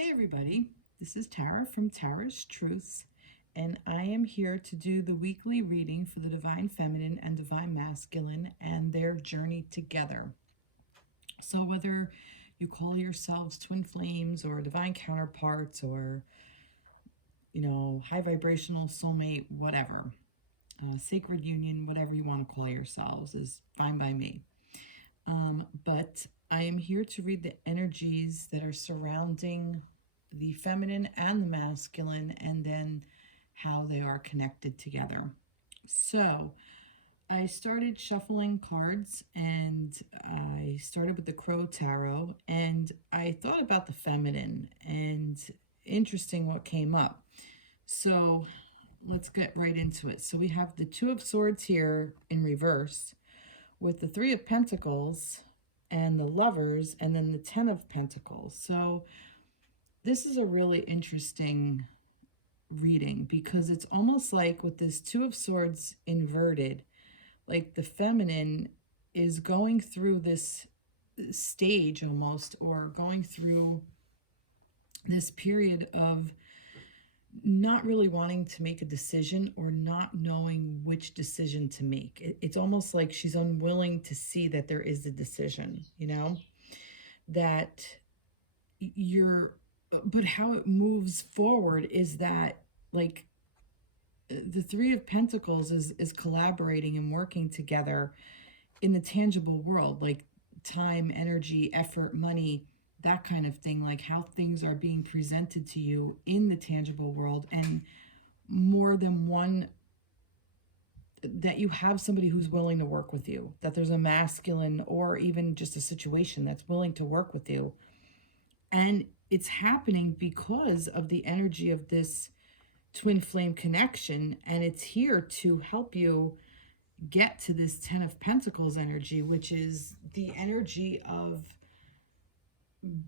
Hey everybody, this is Tara from Tara's Truths, and I am here to do the weekly reading for the Divine Feminine and Divine Masculine and their journey together. So whether you call yourselves twin flames or divine counterparts or, high vibrational soulmate, whatever, sacred union, whatever you want to call yourselves is fine by me. But I am here to read the energies that are surrounding the feminine and the masculine, and then how they are connected together. So I started shuffling cards, and I started with the Crow Tarot, and I thought about the feminine, and interesting what came up. So let's get right into it. So we have the Two of Swords here in reverse, with the Three of Pentacles and the Lovers, and then the Ten of Pentacles. So this is a really interesting reading because it's almost like with this Two of Swords inverted, like the feminine is going through this stage almost, or going through this period of not really wanting to make a decision or not knowing which decision to make. It's almost like she's unwilling to see that there is a decision, that you're, but how it moves forward is that, like, the Three of Pentacles is collaborating and working together in the tangible world, like time, energy, effort, money, that kind of thing, like how things are being presented to you in the tangible world, and more than one, that you have somebody who's willing to work with you, that there's a masculine or even just a situation that's willing to work with you. And it's happening because of the energy of this twin flame connection, and it's here to help you get to this Ten of Pentacles energy, which is the energy of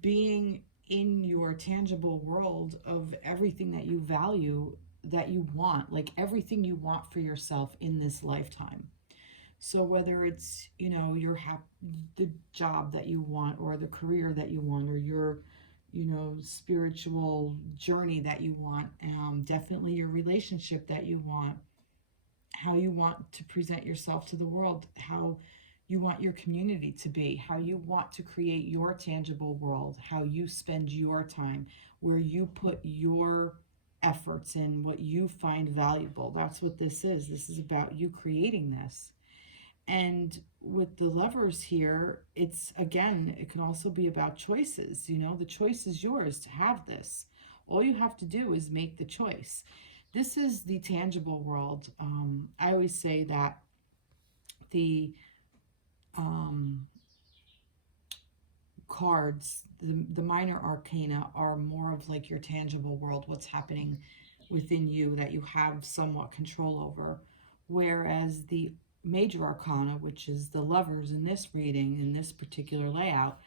being in your tangible world of everything that you value, that you want, like everything you want for yourself in this lifetime. So whether it's, the job that you want, or the career that you want, or your, spiritual journey that you want, definitely your relationship that you want, how you want to present yourself to the world, how you want your community to be, how you want to create your tangible world, how you spend your time, where you put your efforts in, what you find valuable. That's what this is. This is about you creating this. And with the Lovers here, it's, again, it can also be about choices. The choice is yours to have this. All you have to do is make the choice. This is the tangible world. I always say that the cards, the minor arcana, are more of like your tangible world, what's happening within you that you have somewhat control over. Whereas the major arcana, which is the Lovers in this reading, in this particular layout,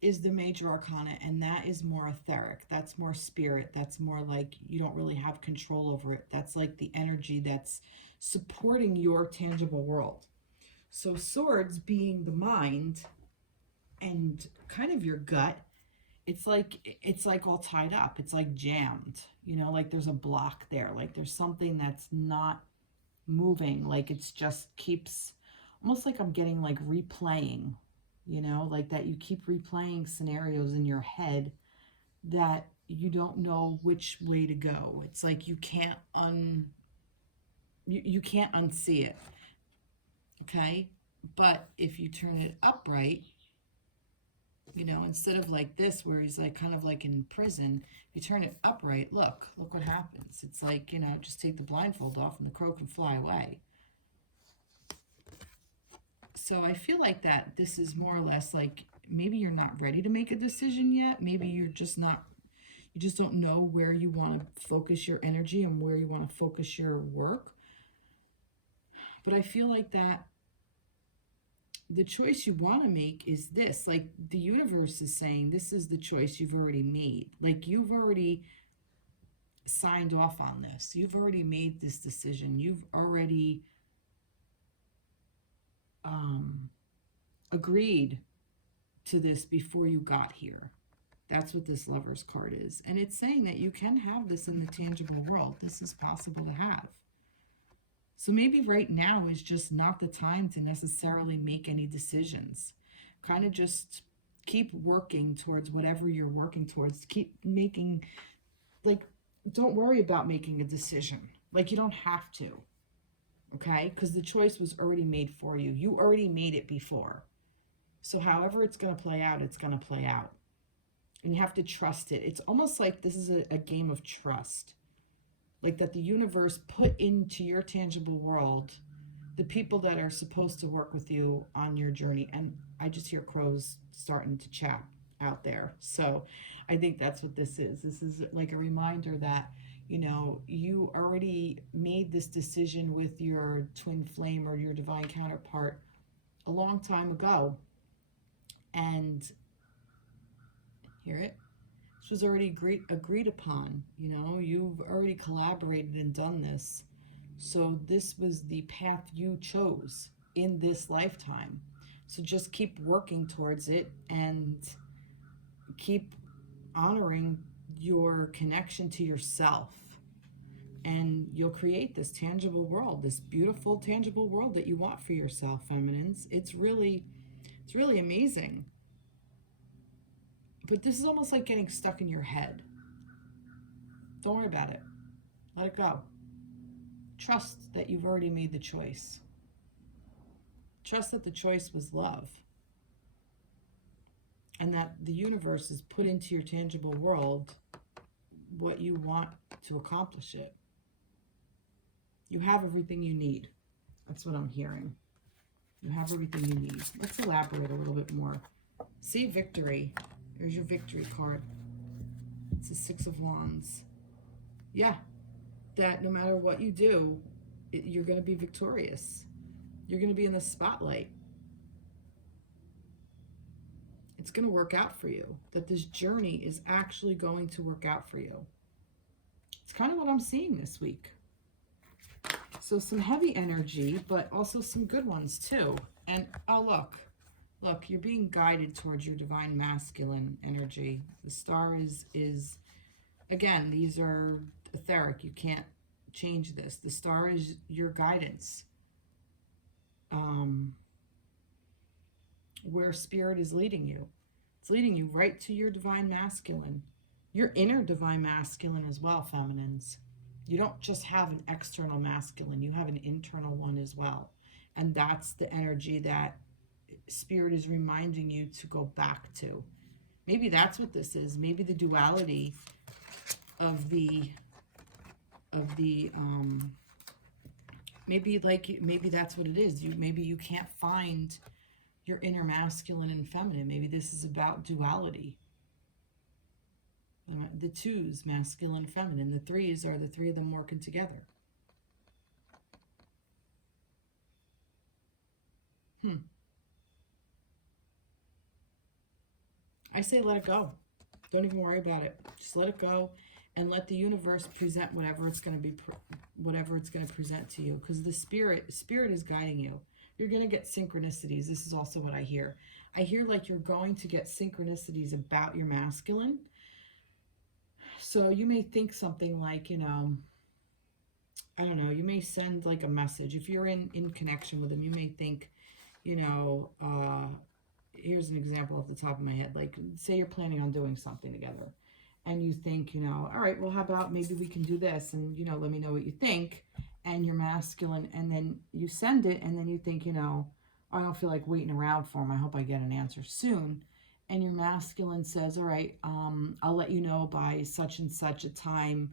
is the major arcana, and that is more etheric. That's more spirit. That's more like you don't really have control over it. That's like the energy that's supporting your tangible world. So swords being the mind and kind of your gut, it's like all tied up. It's like jammed. Like there's a block there. Like there's something that's not moving. Like it's just keeps, almost like I'm getting like replaying, like that you keep replaying scenarios in your head that you don't know which way to go. It's like you can't you can't unsee it. Okay? But if you turn it upright, instead of like this where he's like kind of like in prison, if you turn it upright, look what happens. It's like, just take the blindfold off and the crow can fly away. So I feel like that this is more or less like maybe you're not ready to make a decision yet. Maybe you're just not, you just don't know where you want to focus your energy and where you want to focus your work. But I feel like that the choice you want to make is this. Like the universe is saying this is the choice you've already made. Like you've already signed off on this. You've already made this decision. You've already agreed to this before you got here. That's what this Lover's card is. And it's saying that you can have this in the tangible world. This is possible to have. So maybe right now is just not the time to necessarily make any decisions. Kind of just keep working towards whatever you're working towards. Keep making, like, don't worry about making a decision. Like, you don't have to, okay? Because the choice was already made for you. You already made it before. So however it's going to play out, it's going to play out. And you have to trust it. It's almost like this is a game of trust. Like that the universe put into your tangible world the people that are supposed to work with you on your journey. And I just hear crows starting to chat out there. So I think that's what this is. This is like a reminder that, you know, you already made this decision with your twin flame or your divine counterpart a long time ago. And hear it? This was already agreed upon. You know, you've already collaborated and done this. So this was the path you chose in this lifetime. So just keep working towards it and keep honoring your connection to yourself. And you'll create this tangible world, this beautiful tangible world that you want for yourself, feminines. It's really amazing. But this is almost like getting stuck in your head. Don't worry about it. Let it go. Trust that you've already made the choice. Trust that the choice was love. And that the universe has put into your tangible world what you want to accomplish it. You have everything you need. That's what I'm hearing. You have everything you need. Let's elaborate a little bit more. See victory. Here's your victory card. It's the Six of Wands. Yeah, that no matter what you do, you're going to be victorious. You're going to be in the spotlight. It's going to work out for you. That this journey is actually going to work out for you. It's kind of what I'm seeing this week. So some heavy energy, but also some good ones too. And oh, look, you're being guided towards your divine masculine energy. The star is again, these are etheric. You can't change this. The star is your guidance. Where spirit is leading you. It's leading you right to your divine masculine. Your inner divine masculine as well, feminines. You don't just have an external masculine. You have an internal one as well. And that's the energy that spirit is reminding you to go back to. Maybe that's what this is. Maybe the duality of the maybe that's what it is. Maybe you can't find your inner masculine and feminine. Maybe this is about duality. The twos, masculine, feminine. The threes are the three of them working together. I say let it go. Don't even worry about it. Just let it go and let the universe present whatever it's going to present to you, because the spirit is guiding you. You're going to get synchronicities. This is also what I hear. I hear like you're going to get synchronicities about your masculine. So you may think something like, you know, I don't know, you may send like a message. If you're in connection with them, you may think, you know, here's an example off the top of my head. Like, say you're planning on doing something together. And you think, you know, all right, well, how about maybe we can do this? And, you know, let me know what you think. And you're masculine. And then you send it. And then you think, you know, I don't feel like waiting around for him. I hope I get an answer soon. And your masculine says, all right, I'll let you know by such and such a time.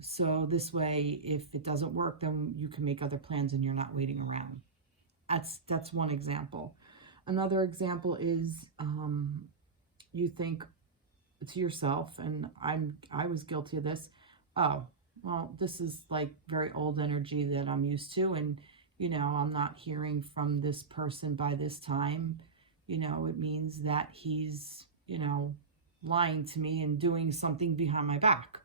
So this way, if it doesn't work, then you can make other plans and you're not waiting around. That's one example. Another example is you think to yourself, and I was guilty of this. Oh, well, this is like very old energy that I'm used to, and you know, I'm not hearing from this person by this time. You know, it means that he's, you know, lying to me and doing something behind my back.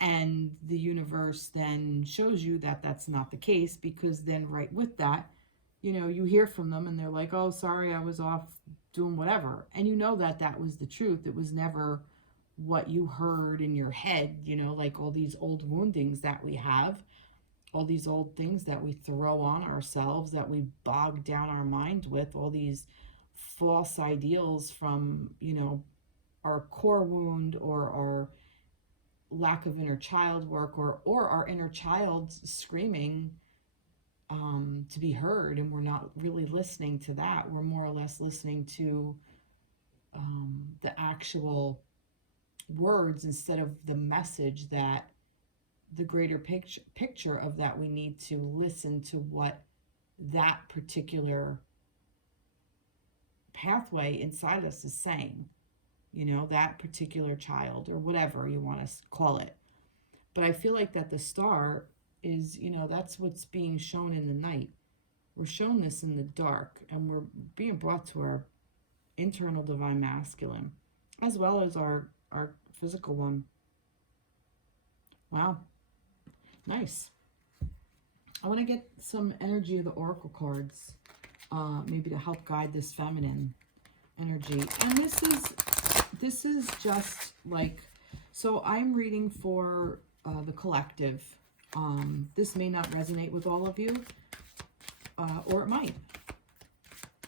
And the universe then shows you that that's not the case, because then right with that, you know, you hear from them and they're like, oh, sorry, I was off doing whatever. And you know that that was the truth. It was never what you heard in your head, you know, like all these old woundings that we have, all these old things that we throw on ourselves, that we bog down our mind with, all these false ideals from, you know, our core wound or our lack of inner child work, or our inner child screaming to be heard, and we're not really listening to that. We're more or less listening to the actual words instead of the message, that the greater picture of that we need to listen to what that particular pathway inside us is saying, you know, that particular child or whatever you want to call it. But I feel like that the star is, you know, that's what's being shown in the night. We're shown this in the dark, and we're being brought to our internal divine masculine as well as our physical one. Wow. Nice. I want to get some energy of the oracle cards, maybe to help guide this feminine energy. And this is just like, so I'm reading for the collective. This may not resonate with all of you, or it might.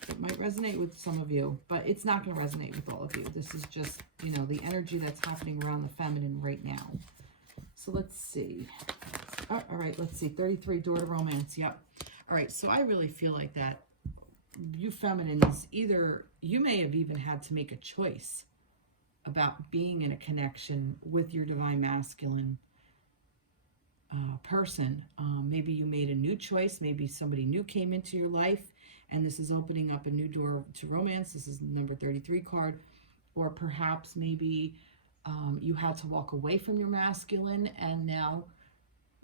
It might resonate with some of you, but it's not going to resonate with all of you. This is just, you know, the energy that's happening around the feminine right now. So let's see. All right, let's see. 33, door to romance. Yep. All right, so I really feel like that you feminines, either you may have even had to make a choice about being in a connection with your divine masculine person. Maybe you made a new choice. Maybe somebody new came into your life, and this is opening up a new door to romance. This is number 33 card. Or perhaps maybe you had to walk away from your masculine, and now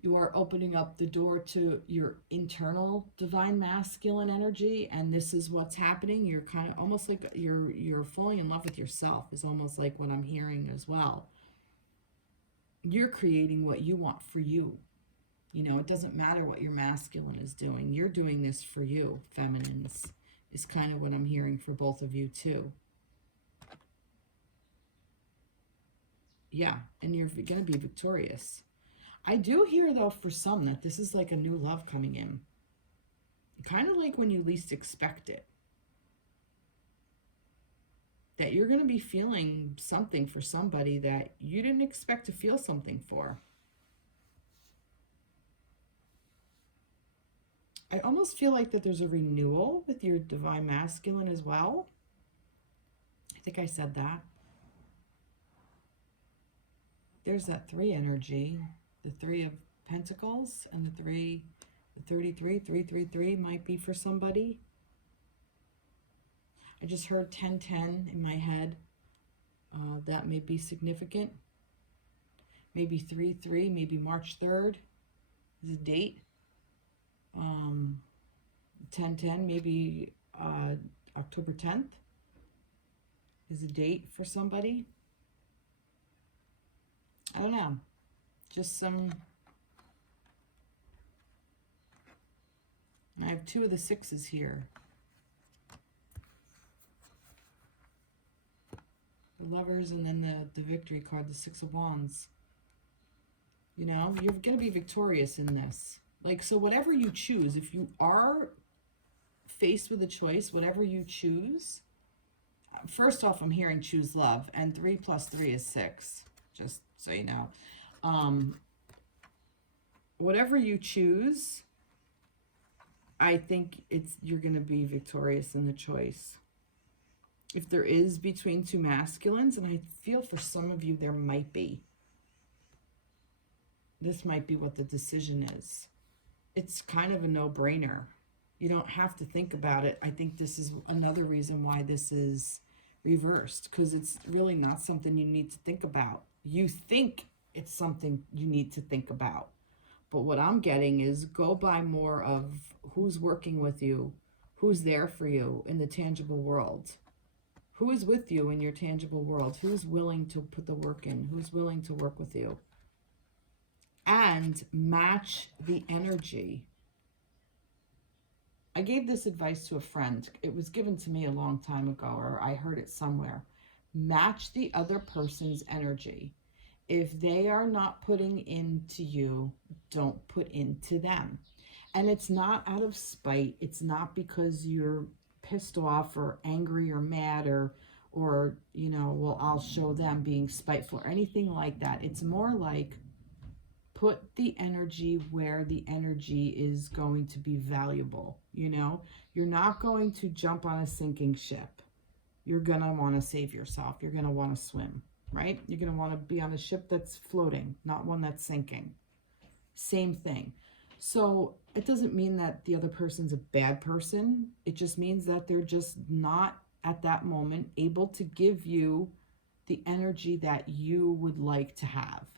you are opening up the door to your internal divine masculine energy, and this is what's happening. You're kind of almost like you're falling in love with yourself, is almost like what I'm hearing as well. You're creating what you want for you. You know, it doesn't matter what your masculine is doing. You're doing this for you, feminines, is kind of what I'm hearing for both of you too. Yeah, and you're going to be victorious. I do hear, though, for some that this is like a new love coming in. Kind of like when you least expect it. That you're going to be feeling something for somebody that you didn't expect to feel something for. I almost feel like that there's a renewal with your divine masculine as well. I think I said that. There's that 3 energy. The 3 of Pentacles and the 33, 333 might be for somebody. I just heard 1010 in my head. That may be significant. Maybe 33, maybe March 3rd is a date. 1010, maybe October 10th is a date for somebody. I don't know. Just some. I have 2 of the 6s here. The Lovers, and then the victory card, the 6 of Wands. You know, you're going to be victorious in this. Like, so whatever you choose, if you are faced with a choice, whatever you choose, first off, I'm hearing choose love, and 3 plus 3 is 6, just so you know. Whatever you choose, I think you're going to be victorious in the choice. If there is between 2 masculines, and I feel for some of you there might be, this might be what the decision is. It's kind of a no-brainer. You don't have to think about it. I think this is another reason why this is reversed, because it's really not something you need to think about. You think it's something you need to think about. But what I'm getting is go by more of who's working with you, who's there for you in the tangible world. Who is with you in your tangible world? Who's willing to put the work in? Who's willing to work with you? And match the energy. I gave this advice to a friend. It was given to me a long time ago, or I heard it somewhere. Match the other person's energy. If they are not putting into you, don't put into them. And it's not out of spite. It's not because you're pissed off or angry or mad or you know, well, I'll show them, being spiteful or anything like that. It's more like, put the energy where the energy is going to be valuable. You know, you're not going to jump on a sinking ship. You're going to want to save yourself. You're going to want to swim, right? You're going to want to be on a ship that's floating, not one that's sinking. Same thing. So it doesn't mean that the other person's a bad person. It just means that they're just not at that moment able to give you the energy that you would like to have.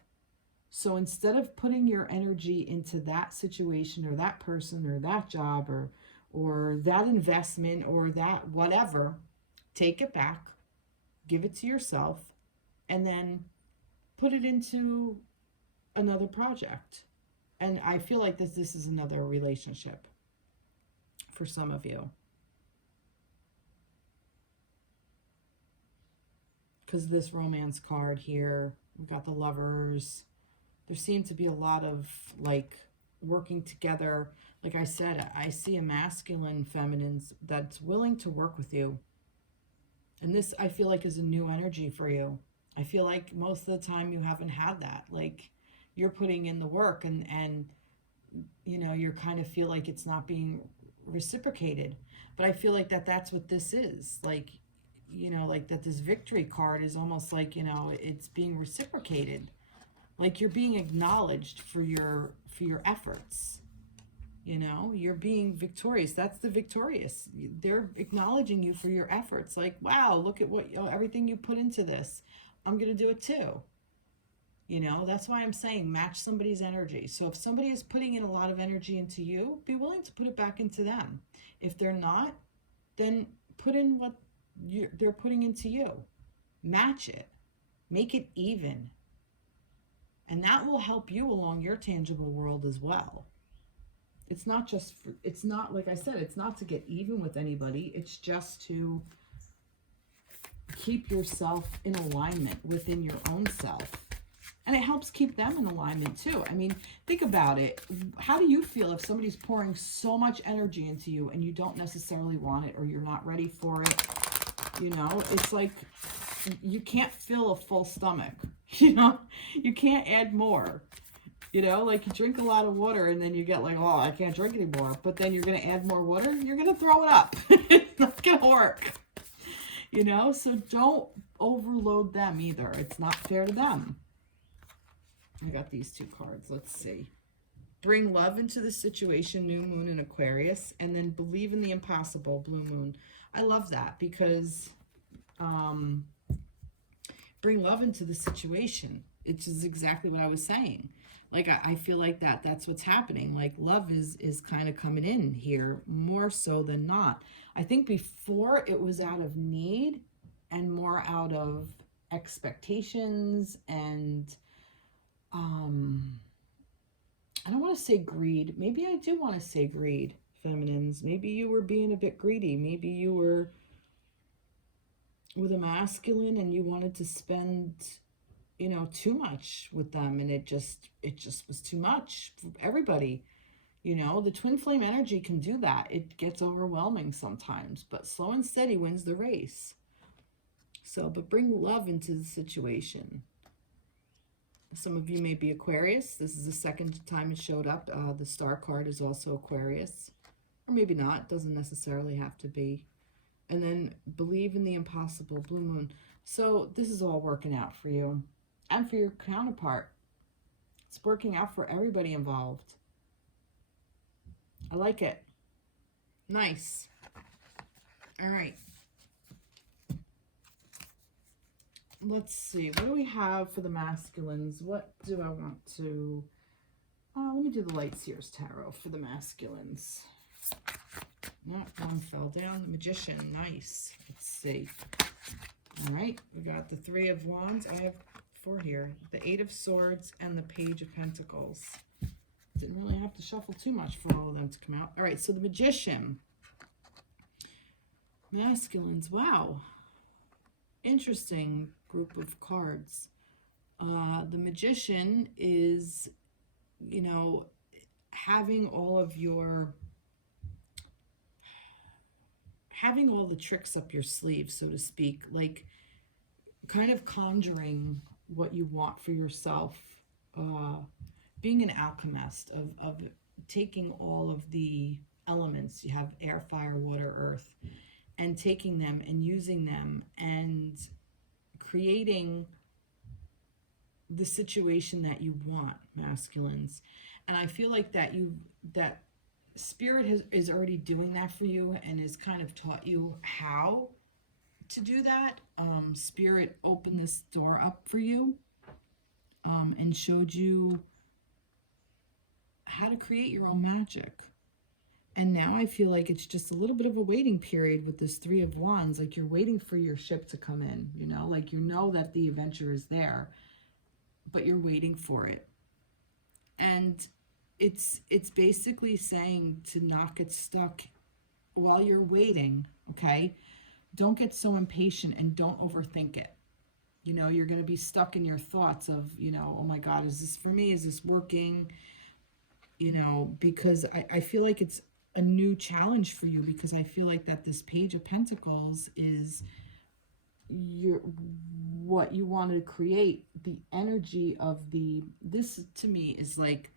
So instead of putting your energy into that situation or that person or that job or that investment or that whatever, take it back, give it to yourself, and then put it into another project. And I feel like this is another relationship for some of you. Because this romance card here, we've got the Lovers. There seems to be a lot of like working together. Like I said, I see a masculine feminine that's willing to work with you. And this, I feel like, is a new energy for you. I feel like most of the time you haven't had that. Like, you're putting in the work and you know, you kind of feel like it's not being reciprocated. But I feel like that's what this is. Like, you know, like that this victory card is almost like, you know, it's being reciprocated. Like you're being acknowledged for your efforts. You know, you're being victorious. That's the victorious. They're acknowledging you for your efforts. Like, wow, look at what, you know, everything you put into this. I'm going to do it too. You know, that's why I'm saying match somebody's energy. So if somebody is putting in a lot of energy into you, be willing to put it back into them. If they're not, then put in what they're putting into you. Match it. Make it even. And that will help you along your tangible world as well. It's not just, it's not, like I said, it's not to get even with anybody. It's just to keep yourself in alignment within your own self. And it helps keep them in alignment too. I mean, think about it. How do you feel if somebody's pouring so much energy into you and you don't necessarily want it or you're not ready for it? You know, it's like you can't fill a full stomach. You know, you can't add more. You know, like you drink a lot of water and then you get like, oh, I can't drink anymore. But then you're going to add more water. You're going to throw it up. It's not going to work. You know, so don't overload them either. It's not fair to them. I got these two cards. Let's see. Bring love into the situation, new moon in Aquarius, and then believe in the impossible, blue moon. I love that because bring love into the situation. It's just exactly what I was saying. Like, I feel like that's what's happening. Like, love is kind of coming in here more so than not. I think before it was out of need and more out of expectations and I don't want to say greed. Maybe I do want to say greed, feminines. Maybe you were being a bit greedy. Maybe you were with a masculine and you wanted to spend, you know, too much with them, and it just was too much for everybody. You know, the twin flame energy can do that. It gets overwhelming sometimes, but slow and steady wins the race. So, but bring love into the situation. Some of you may be Aquarius. This is the second time it showed up. The star card is also Aquarius. Or maybe not. It doesn't necessarily have to be. And then believe in the impossible, blue moon. So this is all working out for you. And for your counterpart. It's working out for everybody involved. I like it. Nice. All right. Let's see. What do we have for the masculines? What do I want to... let me do the Light Seers Tarot for the masculines. No, one fell down. The Magician. Nice. Let's see. All right. We got the Three of Wands. I have four here. The Eight of Swords and the Page of Pentacles. Didn't really have to shuffle too much for all of them to come out. All right. So the Magician. Masculines. Wow. interesting group of cards. The Magician is, you know, having all of your, having all the tricks up your sleeve, so to speak, like kind of conjuring what you want for yourself, uh, being an alchemist of taking all of the elements. You have air, fire, water, earth, and taking them and using them and creating the situation that you want, masculines. And I feel like that spirit is already doing that for you and has kind of taught you how to do that. Spirit opened this door up for you, and showed you how to create your own magic. And now I feel like it's just a little bit of a waiting period with this Three of Wands. Like you're waiting for your ship to come in, like you know that the adventure is there, but you're waiting for it. And it's basically saying to not get stuck while you're waiting, okay? Don't get so impatient and don't overthink it. You're going to be stuck in your thoughts of, oh my God, is this for me? Is this working? Because I feel like it's a new challenge for you, because I feel like that this Page of Pentacles is your what you want to create. The energy of this to me is like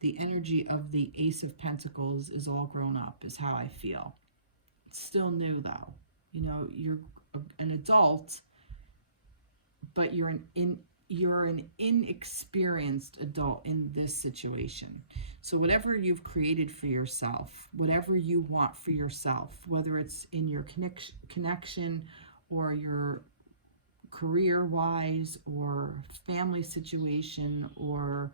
the energy of the Ace of Pentacles is all grown up, is how I feel. It's still new though. You're an adult, but you're an inexperienced adult in this situation. So whatever you've created for yourself, whatever you want for yourself, whether it's in your connection or your career wise or family situation or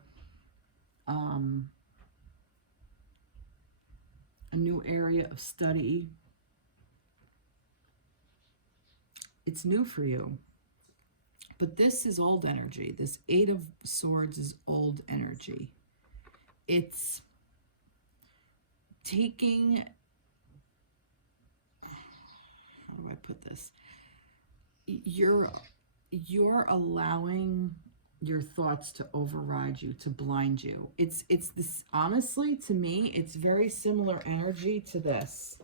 a new area of study, it's new for you. But this is old energy. This Eight of Swords is old energy. It's taking, how do I put this? You're allowing your thoughts to override you, to blind you. It's this, honestly, to me, it's very similar energy to this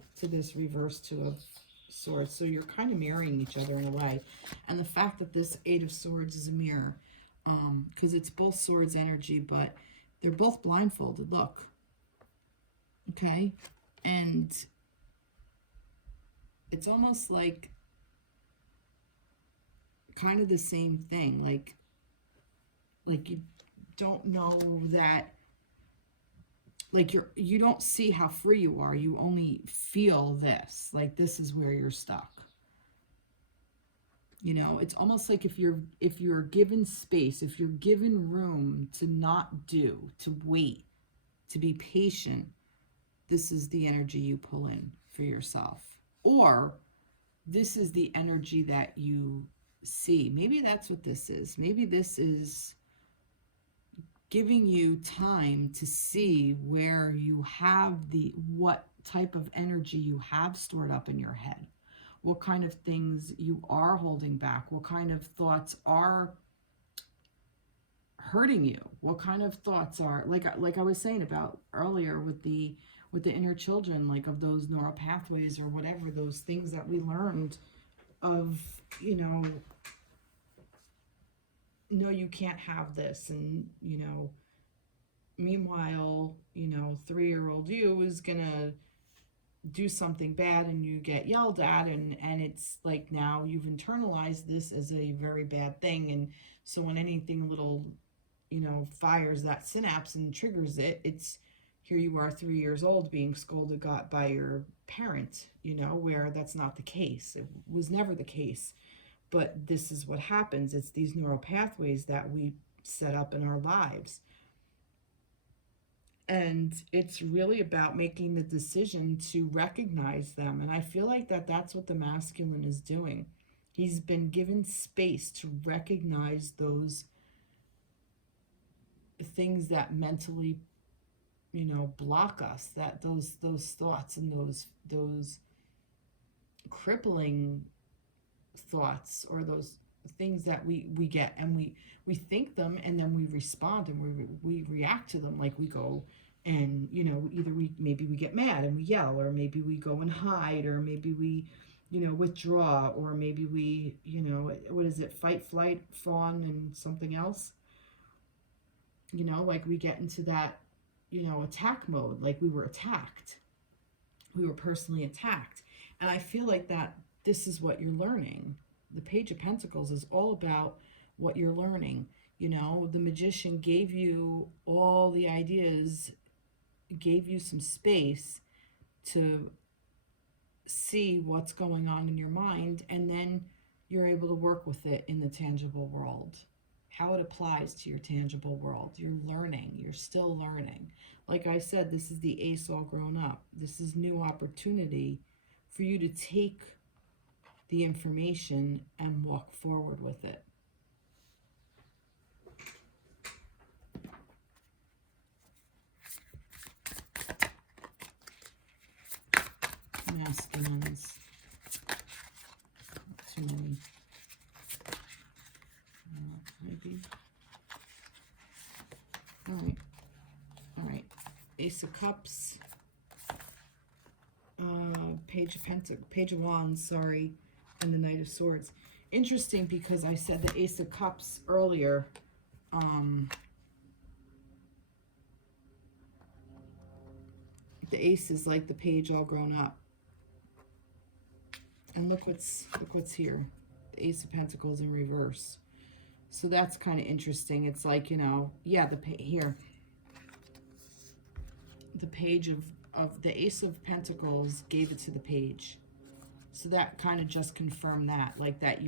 reverse Two of Swords. So you're kind of mirroring each other in a way. And the fact that this Eight of Swords is a mirror, because it's both swords energy, but they're both blindfolded. Look. Okay? And it's almost like kind of the same thing. Like you don't know that, like you don't see how free you are. You only feel this. Like this is where you're stuck. It's almost like if you're given space, if you're given room to not do, to wait, to be patient, this is the energy you pull in for yourself. Or this is the energy that you see. Maybe that's what this is. Maybe this is giving you time to see where you have what type of energy you have stored up in your head. What kind of things you are holding back, what kind of thoughts are hurting you, what kind of thoughts are, like I was saying about earlier with the inner children, like of those neural pathways or whatever, those things that we learned of, no, you can't have this. And, meanwhile, 3-year-old you is gonna do something bad and you get yelled at, and it's like now you've internalized this as a very bad thing. And so when anything little fires that synapse and triggers it, it's here you are 3 years old being scolded by your parent, where that's not the case. It was never the case, but this is what happens. It's these neural pathways that we set up in our lives. And it's really about making the decision to recognize them. And I feel like that's what the masculine is doing. He's been given space to recognize those things that mentally, block us, that those thoughts and those crippling thoughts or those things that we get, and we think them, and then we respond, and we react to them. Like we go and, either maybe we get mad and we yell, or maybe we go and hide, or maybe we, withdraw, or maybe we, what is it, fight, flight, fawn, and something else. Like we get into that, attack mode, like we were attacked. We were personally attacked. And I feel like that this is what you're learning. The Page of Pentacles is all about what you're learning. The Magician gave you all the ideas, gave you some space to see what's going on in your mind, and then you're able to work with it in the tangible world. How it applies to your tangible world. You're learning. You're still learning. Like I said, this is the Ace all grown up. This is new opportunity for you to take the information and walk forward with it. Masculines. Too many. Maybe. All right. Ace of Cups. Page of Wands, sorry, and the Knight of Swords. Interesting, because I said the Ace of Cups earlier. The Ace is like the page all grown up. And look what's here. The Ace of Pentacles in reverse. So that's kind of interesting. It's like, yeah, here. The page of the Ace of Pentacles gave it to the page. So that kind of just confirmed that, like that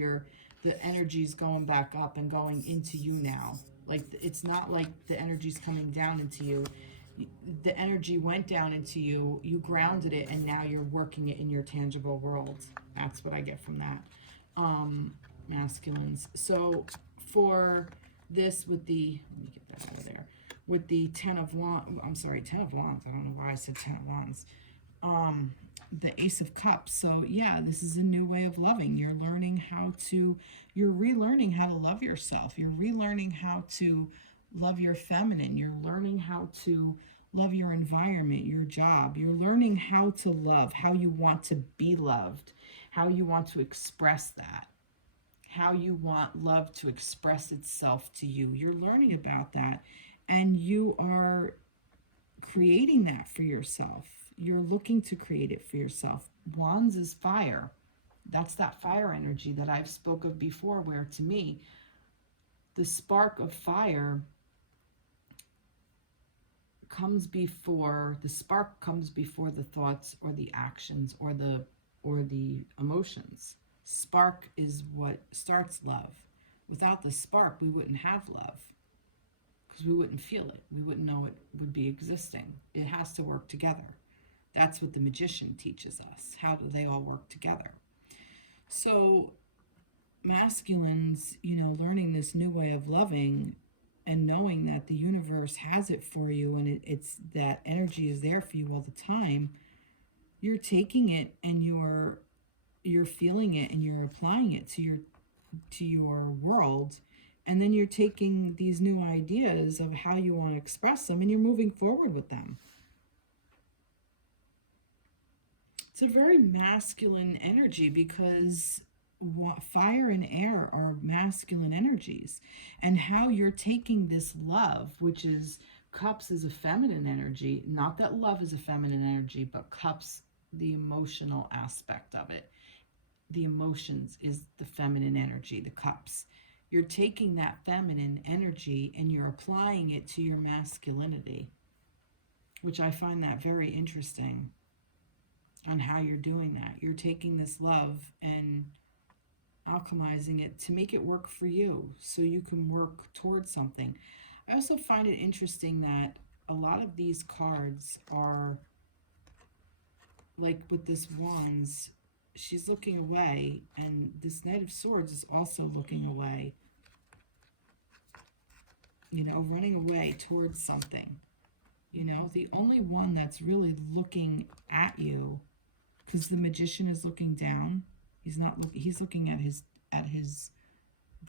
the energy's going back up and going into you now. Like it's not like the energy's coming down into you. The energy went down into you, you grounded it, and now you're working it in your tangible world. That's what I get from that. Masculines. So for this, with the, let me get that out of there, with the Ten of Wands, I'm sorry, Ten of Wands, I don't know why I said Ten of Wands. The Ace of Cups. So yeah, this is a new way of loving. You're learning how to, you're relearning how to love yourself. You're relearning how to love your feminine. You're learning how to love your environment, your job. You're learning how to love, how you want to be loved, how you want to express that, how you want love to express itself to you. You're learning about that, and you are creating that for yourself. You're looking to create it for yourself. Wands is fire. That's that fire energy that I've spoke of before, where to me, the spark of fire comes before, the spark comes before the thoughts or the actions or the emotions. Spark is what starts love. Without the spark, we wouldn't have love, because we wouldn't feel it. We wouldn't know it would be existing. It has to work together. That's what the Magician teaches us. How do they all work together? So masculines, learning this new way of loving and knowing that the universe has it for you, and it's that energy is there for you all the time. You're taking it and you're feeling it and you're applying it to your world, and then you're taking these new ideas of how you want to express them and you're moving forward with them. It's a very masculine energy, because fire and air are masculine energies, and how you're taking this love, which is cups, is a feminine energy. Not that love is a feminine energy, but cups, the emotional aspect of it, the emotions is the feminine energy, the cups. You're taking that feminine energy and you're applying it to your masculinity, which I find that very interesting on how you're doing that. You're taking this love and alchemizing it to make it work for you, so you can work towards something. I also find it interesting that a lot of these cards are, like with this Wands, she's looking away, and this Knight of Swords is also looking away, running away towards something. The only one that's really looking at you, because the Magician is looking down, He's not looking. He's looking at his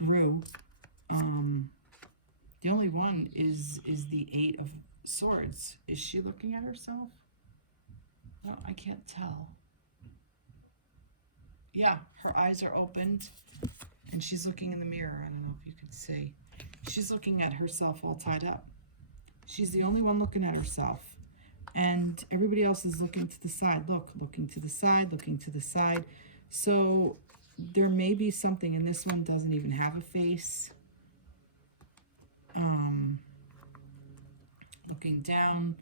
brew. The only one is the Eight of Swords. Is she looking at herself? No, I can't tell. Yeah, her eyes are opened and she's looking in the mirror. I don't know if you can see. She's looking at herself all tied up. She's the only one looking at herself. And everybody else is looking to the side. Look, looking to the side, looking to the side. So there may be something, and this one doesn't even have a face. Looking down.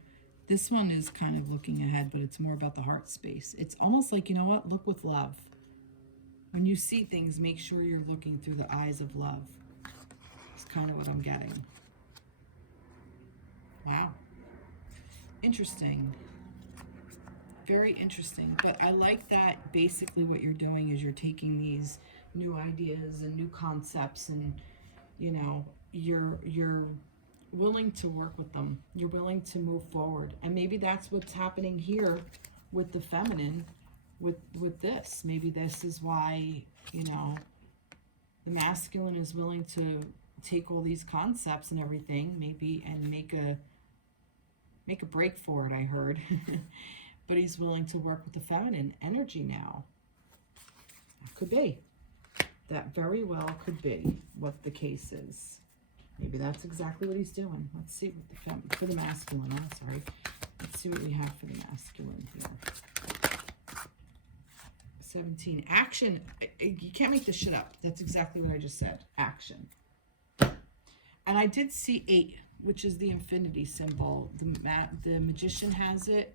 This one is kind of looking ahead, but it's more about the heart space. It's almost like, you know what? Look with love. When you see things, make sure you're looking through the eyes of love. It's kind of what I'm getting. Wow. Interesting. Very interesting. But I like that basically what you're doing is you're taking these new ideas and new concepts and, you know, you're willing to work with them. You're willing to move forward. And maybe that's what's happening here with the feminine, with this. Maybe this is why, you know, the masculine is willing to take all these concepts and everything, maybe, and make a break for it, I heard. But he's willing to work with the feminine energy now. That could be. That very well could be what the case is. Maybe that's exactly what he's doing. Let's see what for the masculine. I'm sorry. Let's see what we have for the masculine here. 17. Action. You can't make this shit up. That's exactly what I just said. Action. And I did see 8, which is the infinity symbol. The magician has it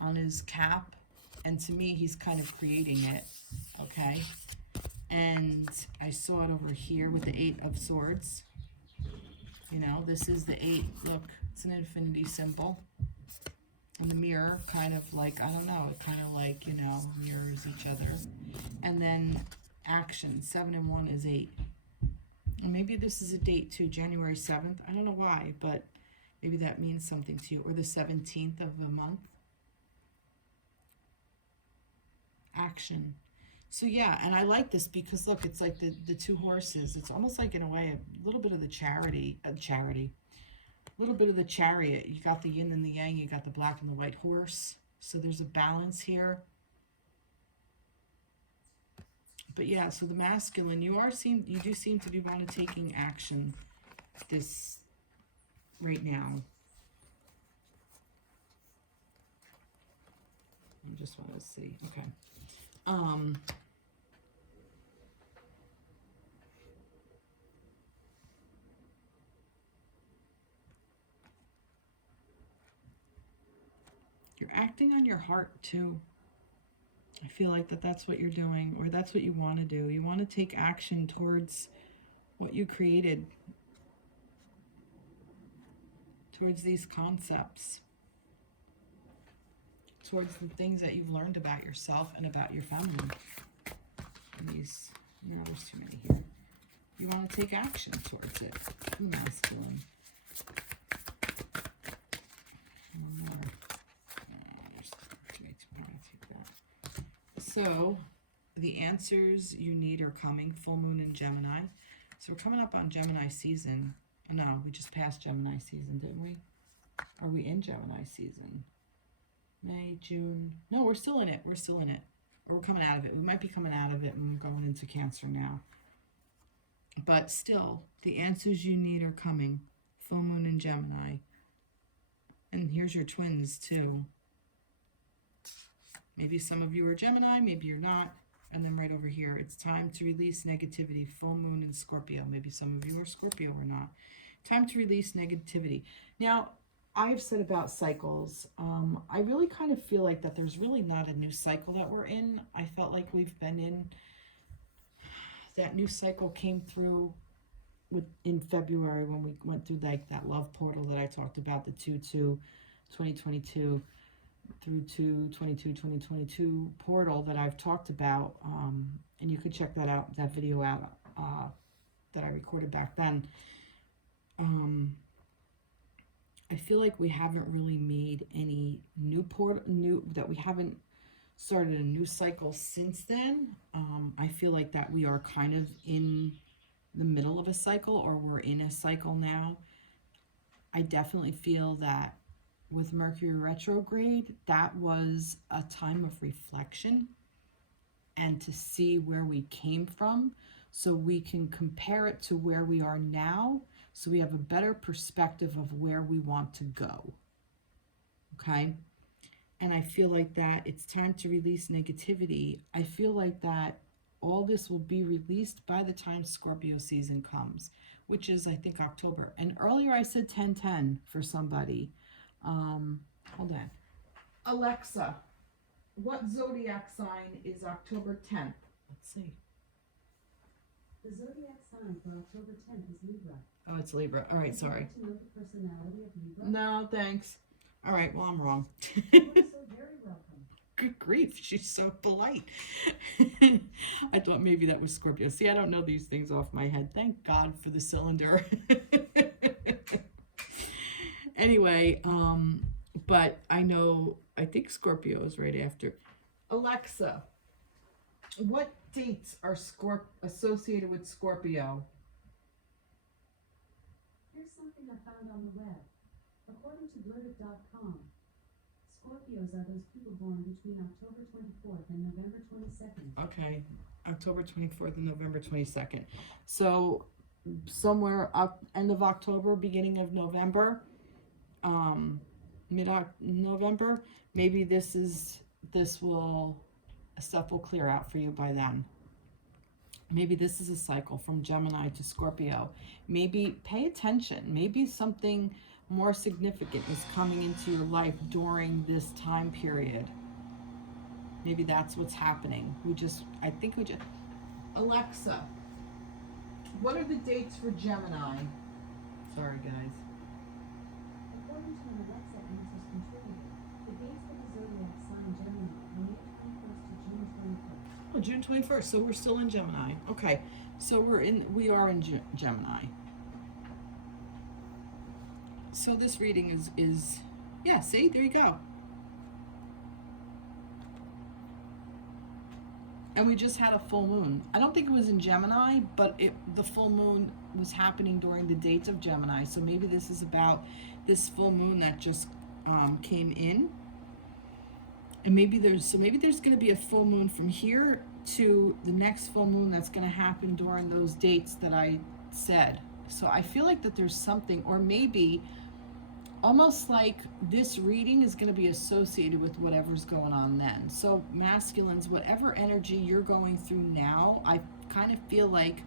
on his cap. And to me, he's kind of creating it. Okay. And I saw it over here with the 8 of Swords. You know, this is the 8. Look, it's an infinity symbol. And the mirror kind of like, I don't know, it kind of like, you know, mirrors each other. And then action, 7 and 1 is 8. And maybe this is a date too, January 7th. I don't know why, but maybe that means something to you. Or the 17th of the month. Action. So yeah, and I like this because look, it's like the 2 horses. It's almost like in a way a little bit of the a little bit of the chariot. You got the yin and the yang, you got the black and the white horse. So there's a balance here. But yeah, so the masculine, you do seem to be wanting to taking action this right now. I just want to see. Okay. You're acting on your heart too. I feel like that's what you're doing, or that's what you want to do. You want to take action towards what you created, towards these concepts, towards the things that you've learned about yourself and about your family. And these, no, there's too many here. You want to take action towards it. Masculine. One more. So, the answers you need are coming. Full moon in Gemini. So we're coming up on Gemini season. No, we just passed Gemini season, didn't we? Are we in Gemini season? May, June. No, we're still in it. We're still in it. Or we're coming out of it. We might be coming out of it and going into Cancer now. But still, the answers you need are coming. Full moon in Gemini. And here's your twins, too. Maybe some of you are Gemini, maybe you're not. And then right over here, it's time to release negativity. Full moon in Scorpio. Maybe some of you are Scorpio or not. Time to release negativity. Now, I've said about cycles, I really kind of feel like that there's really not a new cycle that we're in. I felt like we've been in, that new cycle came through in February when we went through like that love portal that I talked about, the 2/2/2022 through 2/22/2022 portal that I've talked about. And you could check that out, that video out that I recorded back then. I feel like we haven't really made any new that we haven't started a new cycle since then. I feel like that we are kind of in the middle of a cycle, or we're in a cycle now. I definitely feel that with Mercury retrograde, that was a time of reflection and to see where we came from so we can compare it to where we are now, so we have a better perspective of where we want to go. Okay? And I feel like that it's time to release negativity. I feel like that all this will be released by the time Scorpio season comes, which is, I think, October. And earlier I said 10-10 for somebody. Hold on. Alexa, what zodiac sign is October 10th? Let's see. The zodiac sign for October 10th is Libra. Oh, it's Libra. All right, sorry. Would you like to know the personality of Libra? No, thanks. All right, well, I'm wrong. You are so very welcome. Good grief, she's so polite. I thought maybe that was Scorpio. See, I don't know these things off my head. Thank God for the cylinder. Anyway, but I think Scorpio is right after. Alexa, what dates are associated with Scorpio? Here's something I found on the web. According to Blurted.com, Scorpios are those people born between October 24th and November 22nd. Okay, October 24th and November 22nd. So somewhere up end of October, beginning of November, mid-November, maybe stuff will clear out for you by then. Maybe this is a cycle from Gemini to Scorpio. Maybe pay attention. Maybe something more significant is coming into your life during this time period. Maybe that's what's happening. Alexa, what are the dates for Gemini? Sorry, guys. According to an Alexa Answers contributor, the dates for the zodiac sign Gemini are May 21st to June 21st. Oh, June 21st. So we're still in Gemini. Okay. So we are in Gemini. So this reading is yeah, see, there you go. And we just had a full moon. I don't think it was in Gemini, but the full moon was happening during the dates of Gemini. So maybe this is about this full moon that just came in. And maybe there's going to be a full moon from here to the next full moon that's going to happen during those dates that I said. So I feel like that there's something, or maybe almost like this reading is going to be associated with whatever's going on then. So masculines, whatever energy you're going through now, I kind of feel like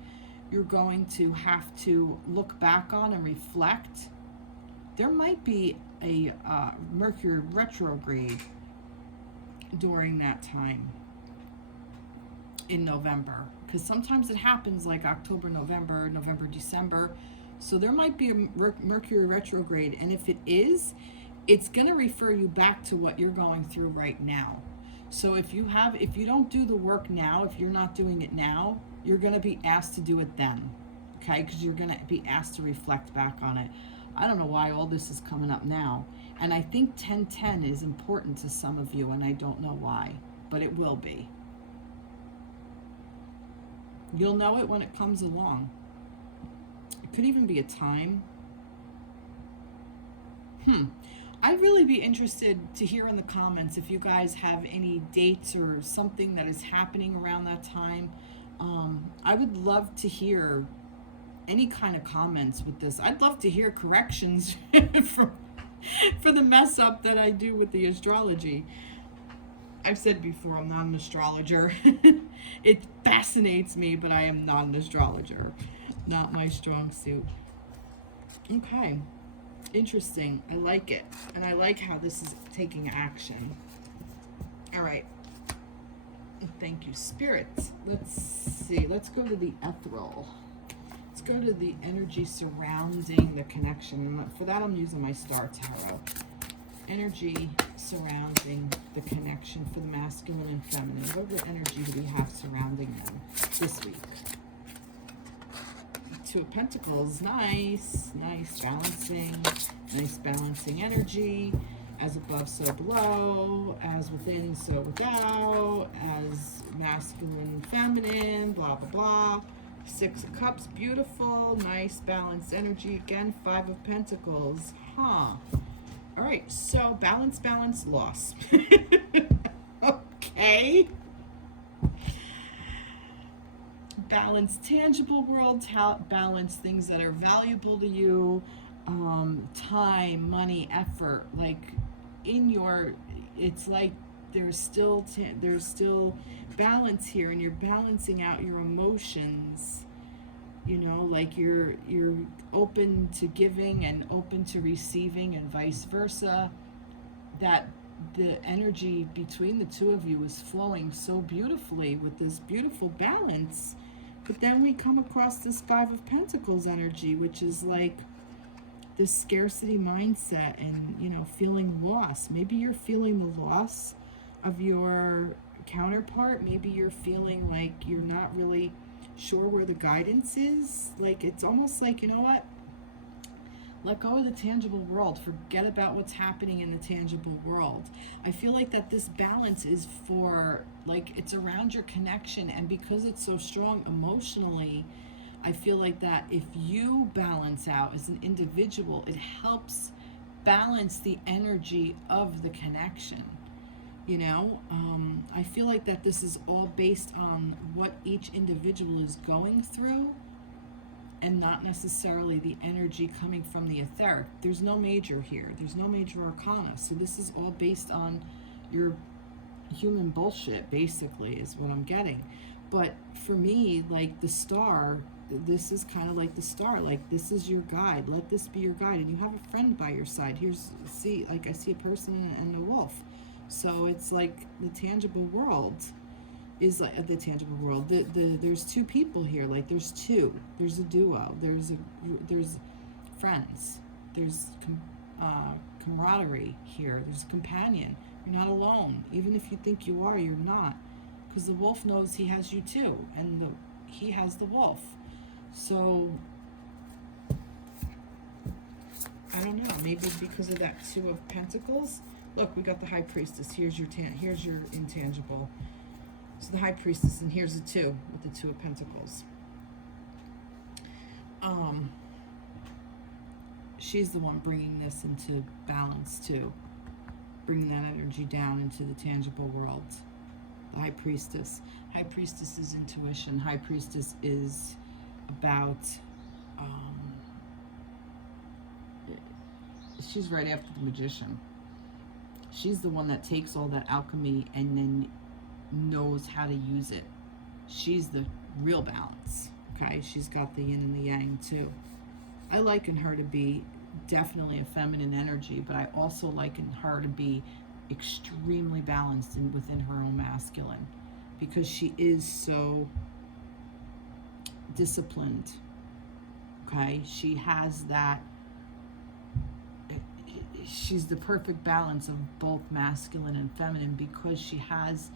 you're going to have to look back on and reflect. There might be a Mercury retrograde during that time in November, because sometimes it happens like October, November, December. So there might be a Mercury retrograde, and if it is, it's going to refer you back to what you're going through right now. So if you don't do the work now, if you're not doing it now, you're going to be asked to do it then, okay? Because you're going to be asked to reflect back on it. I don't know why all this is coming up now, and I think 10-10 is important to some of you, and I don't know why, but it will be. You'll know it when it comes along. Could even be a time. I'd really be interested to hear in the comments if you guys have any dates or something that is happening around that time. I would love to hear any kind of comments with this. I'd love to hear corrections for the mess up that I do with the astrology. I've said before, I'm not an astrologer. It fascinates me, but I am not an astrologer. Not my strong suit. Okay. Interesting. I like it. And I like how this is taking action. All right. Thank you, spirits. Let's see. Let's go to the ethereal. Let's go to the energy surrounding the connection. And for that, I'm using my Star Tarot. Energy surrounding the connection for the masculine and feminine. What energy do we have surrounding them this week? Two of Pentacles, nice balancing energy. As above, so below, as within, so without, as masculine, feminine, blah, blah, blah. Six of Cups, beautiful, nice, balanced energy. Again, Five of Pentacles. Huh. All right, so balance, balance, loss. Okay. Balance tangible world, balance things that are valuable to you, time, money, effort. Like in your, it's like there's still balance here, and you're balancing out your emotions. You know, like you're open to giving and open to receiving, and vice versa. That the energy between the two of you is flowing so beautifully with this beautiful balance. But then we come across this Five of Pentacles energy, which is like this scarcity mindset and, you know, feeling lost. Maybe you're feeling the loss of your counterpart. Maybe you're feeling like you're not really sure where the guidance is. Like, it's almost like, you know what? Let go of the tangible world. Forget about what's happening in the tangible world. I feel like that this balance is for, like, it's around your connection. And because it's so strong emotionally, I feel like that if you balance out as an individual, it helps balance the energy of the connection. You know, I feel like that this is all based on what each individual is going through, and not necessarily the energy coming from the etheric. There's no major here. There's no major arcana. So this is all based on your human bullshit, basically, is what I'm getting. But for me, like the star, this is kind of like the star. Like, this is your guide. Let this be your guide. And you have a friend by your side. Here's, see, like I see a person and a wolf. So it's like the tangible world is like the tangible world. There's two people here. Like there's two. There's a duo. There's friends. There's camaraderie here. There's a companion. You're not alone. Even if you think you are, you're not. Because the wolf knows he has you too, and he has the wolf. So I don't know. Maybe because of that Two of Pentacles. Look, we got the High Priestess. Here's your intangible. So the High Priestess, and here's the two with the Two of Pentacles. She's the one bringing this into balance too, bringing that energy down into the tangible world. The High Priestess. High Priestess is intuition. High Priestess is about. She's right after the Magician. She's the one that takes all that alchemy and then knows how to use it. She's the real balance. Okay, she's got the yin and the yang too. I liken her to be definitely a feminine energy, but I also liken her to be extremely balanced within her own masculine, because she is so disciplined. Okay, she has that. She's the perfect balance of both masculine and feminine, because she has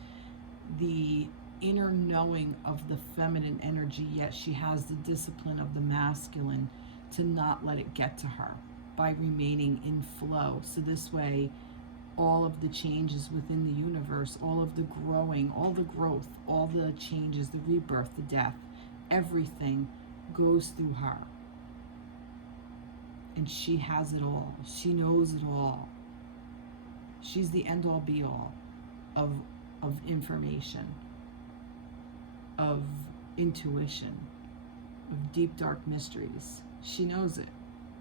the inner knowing of the feminine energy, yet she has the discipline of the masculine to not let it get to her by remaining in flow. So this way, all of the changes within the universe, all of the growing, all the growth, all the changes, the rebirth, the death, everything goes through her. And she has it all. She knows it all. She's the end-all be-all of information, of intuition, of deep, dark mysteries. She knows it.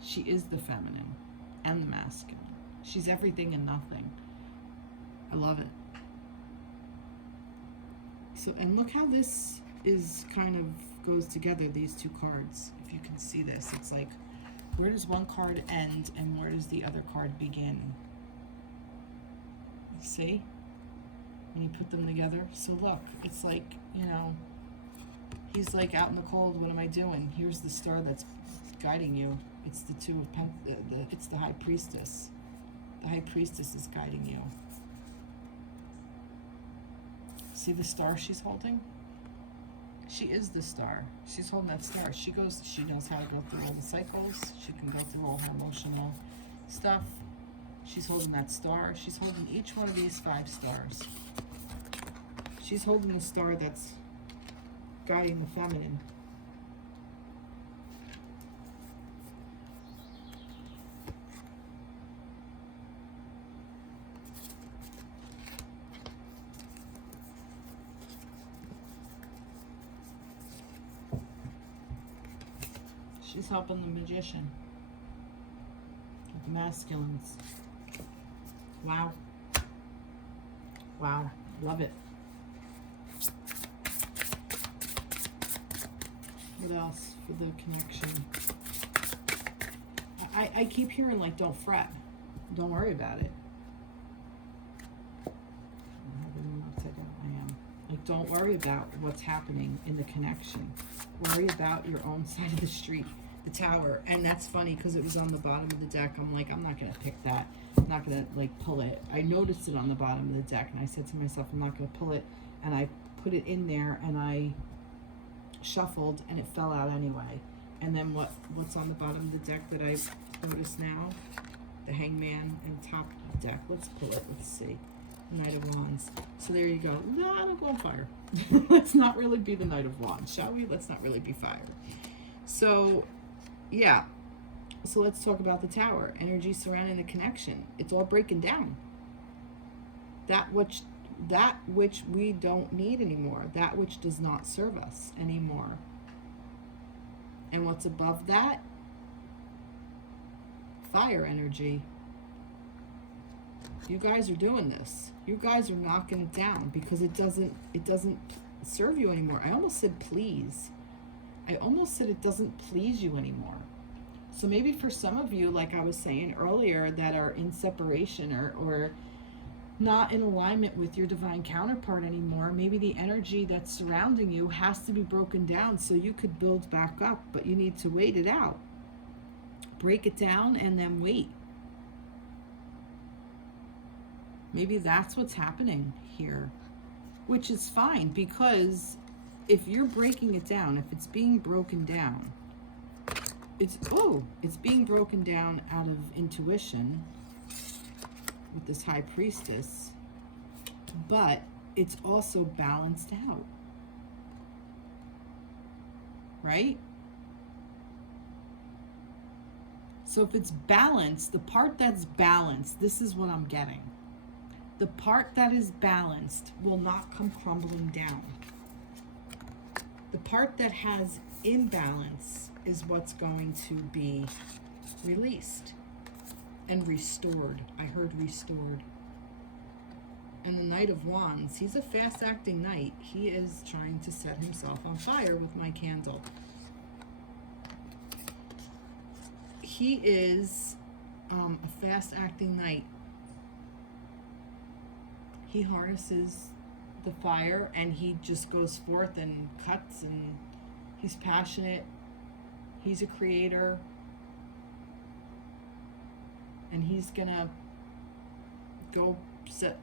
She is the feminine and the masculine. She's everything and nothing. I love it. So, and look how this is kind of goes together, these two cards. If you can see this, it's like, where does one card end and where does the other card begin? See? When you put them together. So look, it's like, you know, he's like, out in the cold, what am I doing? Here's the star that's guiding you. It's the Two of it's the High Priestess. The High Priestess is guiding you. See the star she's holding? She is the star. She's holding that star. She knows how to go through all the cycles. She can go through all her emotional stuff. She's holding that star. She's holding each one of these 5 stars. She's holding the star that's guiding the feminine. She's helping the magician. The masculines. Wow. Wow. Love it. What else for the connection? I keep hearing like, don't fret. Don't worry about it. Like, don't worry about what's happening in the connection. Worry about your own side of the street, the tower. And that's funny because it was on the bottom of the deck. I'm like, I'm not going to pick that. I'm not going to like pull it. I noticed it on the bottom of the deck and I said to myself, I'm not going to pull it. And I put it in there and I shuffled and it fell out anyway. And then what's on the bottom of the deck that I noticed now? The Hangman and top of the deck. Let's pull it. Let's see. Knight of Wands. So there you go. No, I don't go on fire. Let's not really be the Knight of Wands, shall we? Let's not really be fire. So, yeah. So let's talk about the tower. Energy surrounding the connection. It's all breaking down. That which we don't need anymore. That which does not serve us anymore. And what's above that? Fire energy. You guys are doing this. You guys are knocking it down because it doesn't serve you anymore. I almost said please. I almost said it doesn't please you anymore. So maybe for some of you, like I was saying earlier, that are in separation or not in alignment with your divine counterpart anymore, maybe the energy that's surrounding you has to be broken down so you could build back up, but you need to wait it out. Break it down and then wait. Maybe that's what's happening here, which is fine because if you're breaking it down, if it's being broken down, it's being broken down out of intuition with this High Priestess, but it's also balanced out, right? So if it's balanced, the part that's balanced, this is what I'm getting. The part that is balanced will not come crumbling down. The part that has imbalance is what's going to be released and restored. I heard restored. And the Knight of Wands, he's a fast-acting knight. He is trying to set himself on fire with my candle. He is a fast-acting knight. He harnesses the fire and he just goes forth and cuts, and he's passionate. He's a creator. And he's gonna go set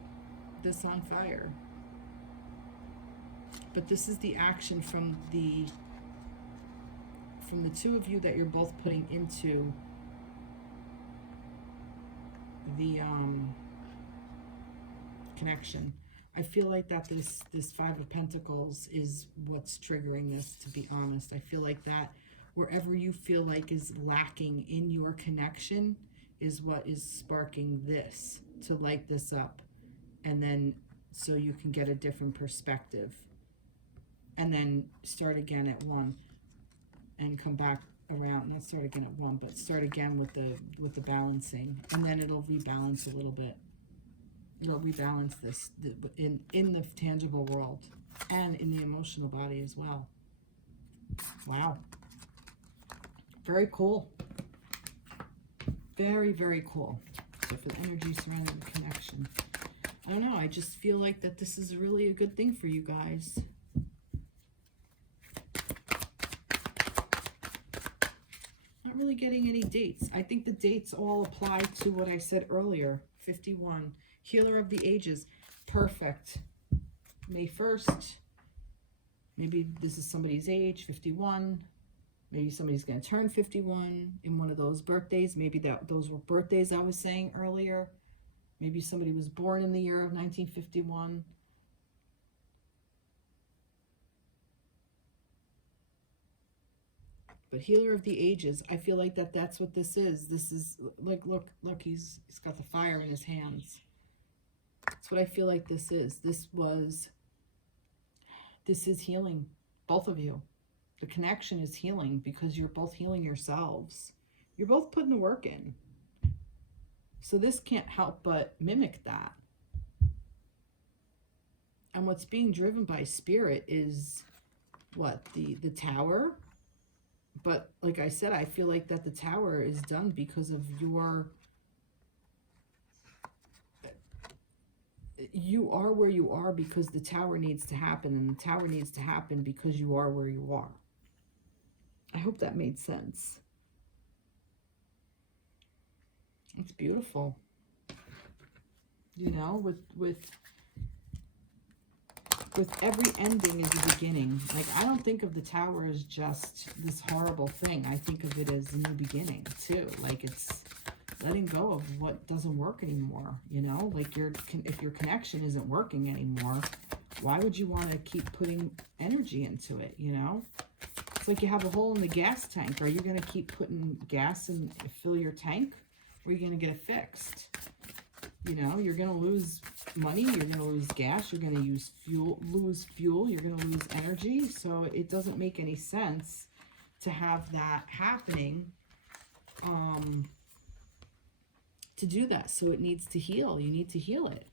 this on fire. But this is the action from the two of you that you're both putting into the connection. I feel like that this Five of Pentacles is what's triggering this, to be honest. I feel like that wherever you feel like is lacking in your connection is what is sparking this to light this up, and then so you can get a different perspective and then start again at 1 and come back around, not start again at 1, but start again with the balancing, and then it'll rebalance a little bit. It'll rebalance this in the tangible world and in the emotional body as well. Wow. Very cool. Very, very cool. So for the energy surrounding the connection, I don't know, I just feel like that this is really a good thing for you guys. Not really getting any dates. I think the dates all apply to what I said earlier. 51. Healer of the Ages. Perfect. May 1st. Maybe this is somebody's age. 51. Maybe somebody's going to turn 51 in one of those birthdays. Maybe those were birthdays I was saying earlier. Maybe somebody was born in the year of 1951. But healer of the ages, I feel like that's what this is. This is like, look, he's got the fire in his hands. That's what I feel like this is. This is healing, both of you. The connection is healing because you're both healing yourselves. You're both putting the work in. So this can't help but mimic that. And what's being driven by spirit is what? The tower. But like I said, I feel like that the tower is done because of you are where you are because the tower needs to happen, and the tower needs to happen because you are where you are. I hope that made sense. It's beautiful. You know, with every ending is a beginning. Like, I don't think of the tower as just this horrible thing. I think of it as a new beginning too. Like, it's letting go of what doesn't work anymore, you know? Like, if your connection isn't working anymore, why would you want to keep putting energy into it, you know? It's like you have a hole in the gas tank. Are you going to keep putting gas and fill your tank? Or are you going to get it fixed? You know, you're going to lose money. You're going to lose gas. You're going to lose fuel. You're going to lose energy. So it doesn't make any sense to have that happening to do that. So it needs to heal. You need to heal it.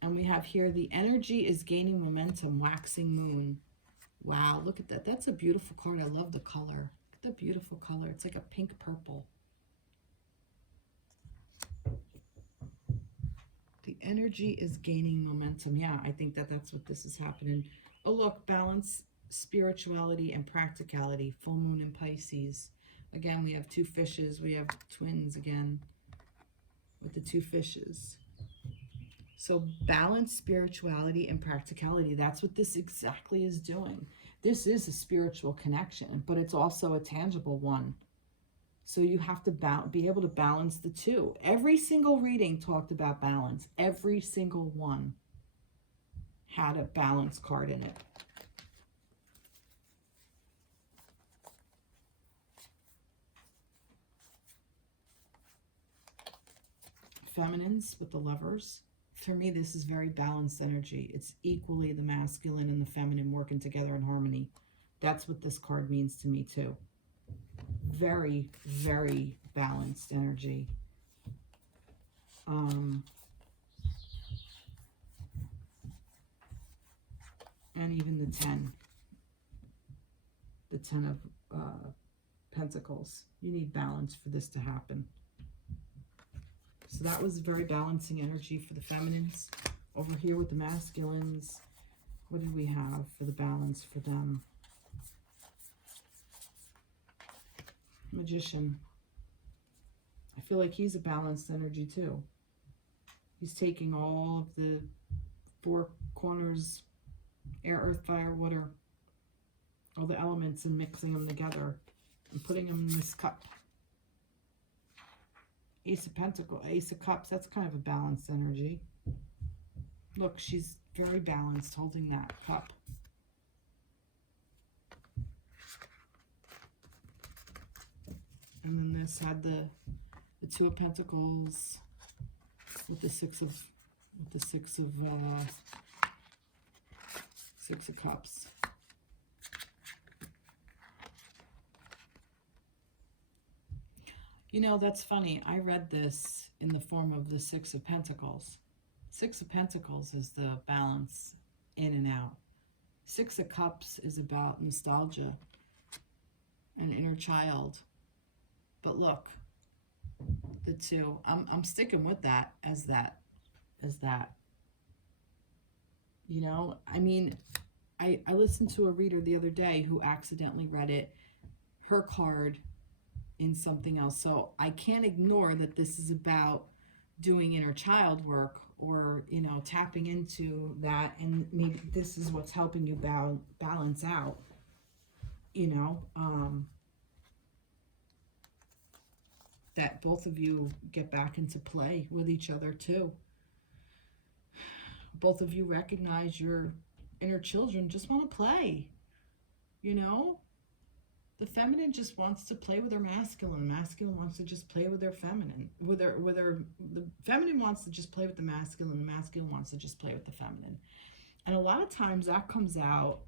And we have here, the energy is gaining momentum, waxing moon. Wow, look at that. That's a beautiful card. I love the color. Look at the beautiful color. It's like a pink purple. The energy is gaining momentum. Yeah, I think that's what this is happening. Oh, look, balance, spirituality, and practicality. Full moon in Pisces. Again, we have two fishes. We have twins again with the two fishes. So balance, spirituality, and practicality. That's what this exactly is doing. This is a spiritual connection, but it's also a tangible one. So you have to be able to balance the two. Every single reading talked about balance. Every single one had a balance card in it. Feminines with the Lovers. For me, this is very balanced energy. It's equally the masculine and the feminine working together in harmony. That's what this card means to me too. Very, very balanced energy. And even the 10. The 10 of Pentacles. You need balance for this to happen. So that was very balancing energy for the feminines. Over here with the masculines, what do we have for the balance for them? Magician. I feel like he's a balanced energy too. He's taking all of the four corners, air, earth, fire, water, all the elements, and mixing them together and putting them in this cup. Ace of Pentacles, Ace of Cups, that's kind of a balanced energy. Look, she's very balanced holding that cup. And then this had the Two of Pentacles with the Six of Cups. You know, that's funny. I read this in the form of the Six of Pentacles. Six of Pentacles is the balance in and out. Six of Cups is about nostalgia and inner child. But look, the two, I'm sticking with that as that. You know, I mean, I listened to a reader the other day who accidentally read her card in something else. So I can't ignore that this is about doing inner child work, or, you know, tapping into that, and maybe this is what's helping you balance out. you know, that both of you get back into play with each other too. Both of you recognize your inner children just want to play, you know? The feminine just wants to play with her masculine. The masculine wants to just play with their feminine. The feminine wants to just play with the masculine. The masculine wants to just play with the feminine. And a lot of times that comes out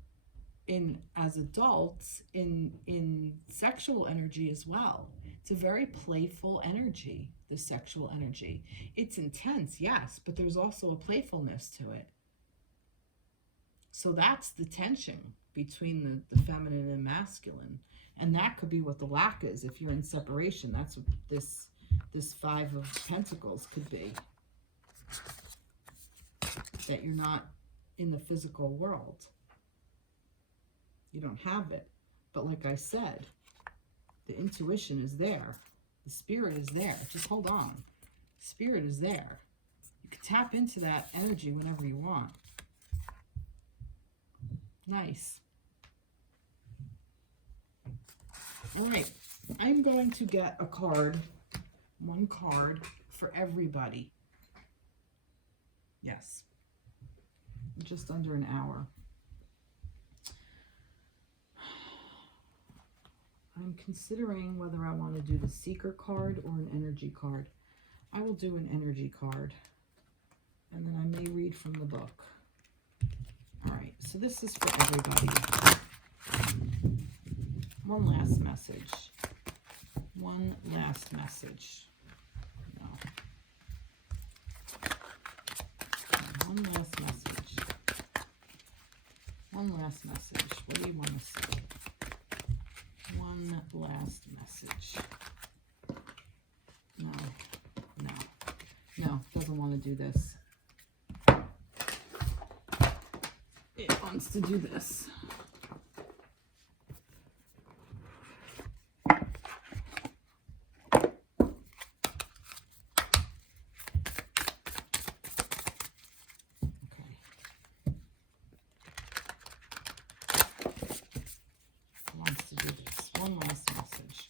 in as adults in sexual energy as well. It's a very playful energy, the sexual energy. It's intense, yes, but there's also a playfulness to it. So that's the tension between the feminine and masculine. And that could be what the lack is if you're in separation. That's what this Five of Pentacles could be. That you're not in the physical world. You don't have it. But like I said, the intuition is there. The spirit is there. Just hold on. Spirit is there. You can tap into that energy whenever you want. Nice. All right. I'm going to get a card. One card for everybody. Yes. Just under an hour. I'm considering whether I want to do the Seeker card or an energy card. I will do an energy card. And then I may read from the book. All right, so this is for everybody. One last message. One last message. No. One last message. One last message. What do you want to say? One last message. No, no, no, doesn't want to do this. It wants to do this. One last message.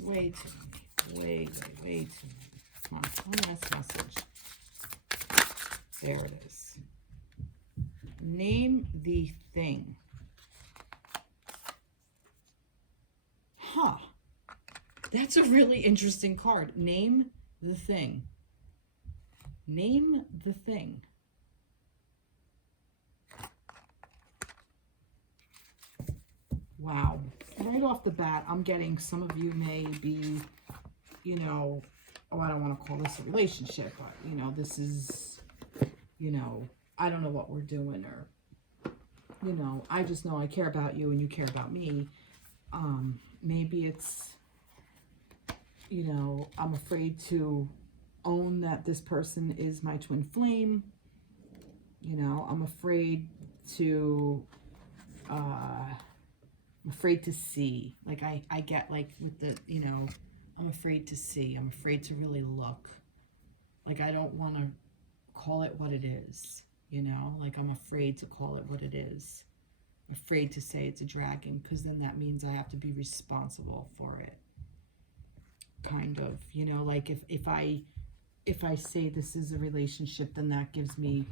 Way too many. Way too many. Come on, one last message. There it is. Name the thing. Huh. That's a really interesting card. Name the thing. Name the thing. Wow. Right off the bat, I'm getting some of you may be, you know, oh, I don't want to call this a relationship. You know, this is, you know, I don't know what we're doing, or, you know, I just know I care about you and you care about me. Maybe it's, you know, I'm afraid to own that this person is my twin flame. You know, I'm afraid to, see. Like, I get, like, with the, you know, I'm afraid to see. I'm afraid to really look. Like, I don't want to call it what it is, you know? Like, I'm afraid to call it what it is. I'm afraid to say it's a dragon, because then that means I have to be responsible for it. Kind of, you know, like if I say this is a relationship, then that gives me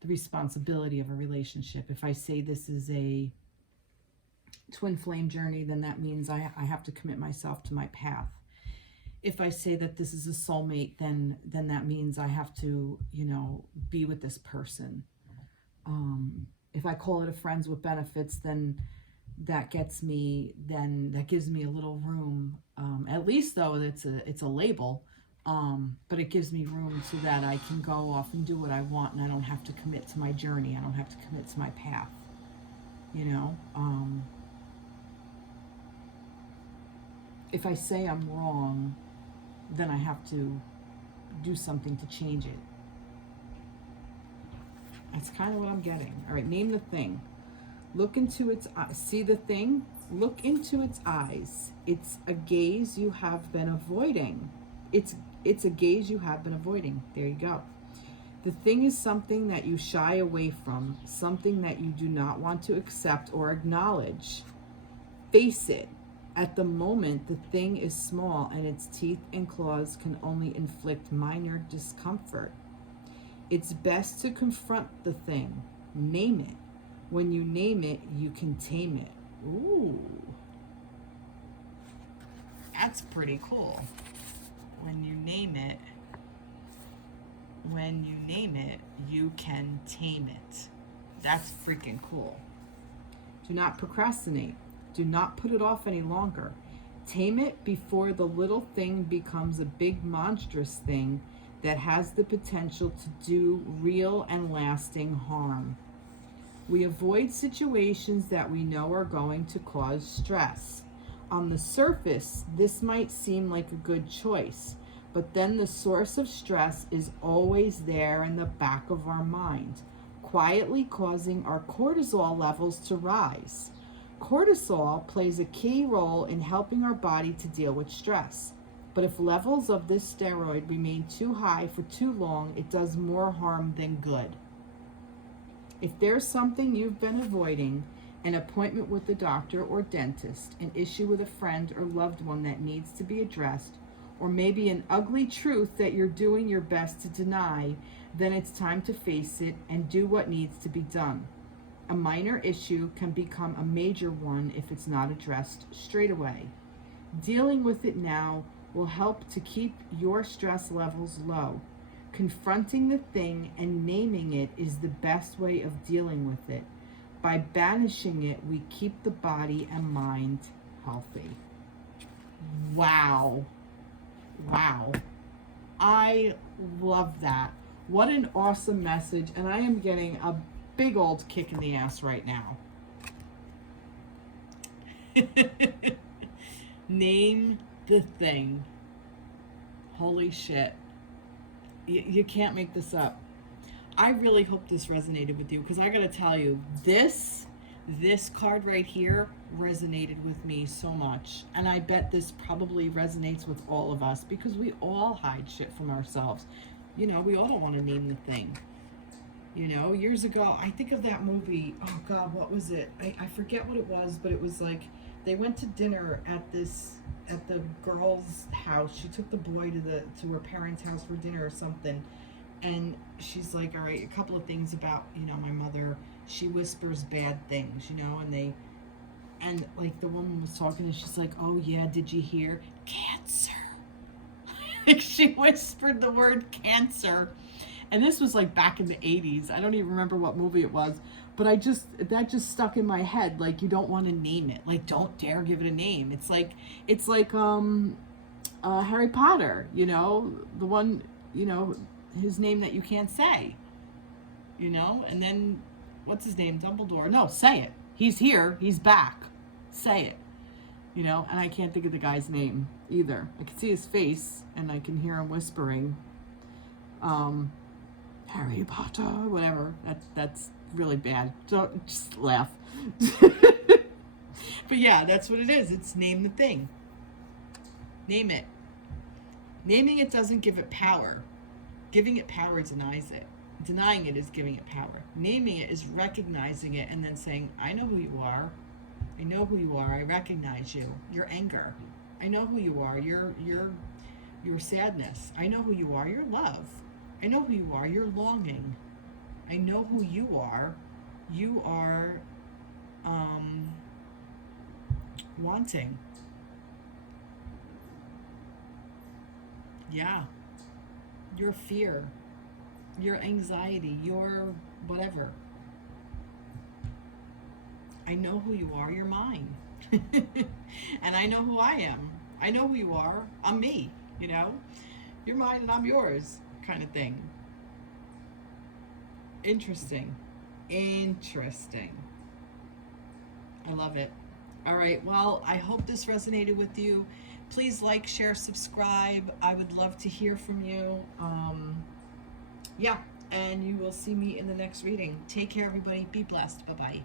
the responsibility of a relationship. If I say this is a twin flame journey, then that means I have to commit myself to my path. If I say that this is a soulmate, then that means I have to, you know, be with this person. If I call it a friends with benefits, then that gives me a little room. At least though it's a label, but it gives me room so that I can go off and do what I want, and I don't have to commit to my journey. I don't have to commit to my path. You know, if I say I'm wrong, then I have to do something to change it. That's kind of what I'm getting. All right, name the thing. Look into its eyes. See the thing? Look into its eyes. It's a gaze you have been avoiding. It's a gaze you have been avoiding. There you go. The thing is something that you shy away from, something that you do not want to accept or acknowledge. Face it. At the moment, the thing is small and its teeth and claws can only inflict minor discomfort. It's best to confront the thing. Name it. When you name it, you can tame it. Ooh. That's pretty cool. When you name it, you can tame it. That's freaking cool. Do not procrastinate. Do not put it off any longer. Tame it before the little thing becomes a big monstrous thing that has the potential to do real and lasting harm. We avoid situations that we know are going to cause stress. On the surface, this might seem like a good choice, but then the source of stress is always there in the back of our mind, quietly causing our cortisol levels to rise. Cortisol plays a key role in helping our body to deal with stress. But if levels of this steroid remain too high for too long, it does more harm than good. If there's something you've been avoiding, an appointment with the doctor or dentist, an issue with a friend or loved one that needs to be addressed, or maybe an ugly truth that you're doing your best to deny, then it's time to face it and do what needs to be done. A minor issue can become a major one if it's not addressed straight away. Dealing with it now will help to keep your stress levels low. Confronting the thing and naming it is the best way of dealing with it. By banishing it, we keep the body and mind healthy. Wow. Wow. I love that. What an awesome message. And I am getting a big old kick in the ass right now. Name the thing. Holy shit. You can't make this up. I really hope this resonated with you, because I gotta tell you, this card right here resonated with me so much. And I bet this probably resonates with all of us, because we all hide shit from ourselves. You know, we all don't want to name the thing. You know, years ago, I think of that movie, oh God, what was it? I forget what it was, but it was like, they went to dinner at the girl's house. She took the boy to her parents' house for dinner or something. And she's like, all right, a couple of things about, you know, my mother, she whispers bad things, you know, and like the woman was talking and she's like, oh yeah, did you hear? Cancer. Like she whispered the word cancer. And this was like back in the 80s. I don't even remember what movie it was, but that just stuck in my head. Like, you don't want to name it. Like, don't dare give it a name. It's like Harry Potter, you know, the one, you know, his name that you can't say, you know, and then what's his name? Dumbledore. No, say it. He's here. He's back. Say it. You know, and I can't think of the guy's name either. I can see his face and I can hear him whispering, Harry Potter, whatever. That's really bad. Don't just laugh. But yeah, that's what it is. It's name the thing. Name it. Naming it doesn't give it power. Giving it power denies it. Denying it is giving it power. Naming it is recognizing it and then saying, I know who you are. I know who you are. I recognize you. Your anger. I know who you are. Your sadness. I know who you are. Your love. I know who you are. Your longing. I know who you are. You are wanting. Yeah. Your fear. Your anxiety. Your whatever. I know who you are. You're mine. And I know who I am. I know who you are. I'm me, you know? You're mine and I'm yours, kind of thing. Interesting. Interesting. I love it. All right, well, I hope this resonated with you. Please like, share, subscribe. I would love to hear from you. Yeah, and you will see me in the next reading. Take care, everybody. Be blessed. Bye-bye.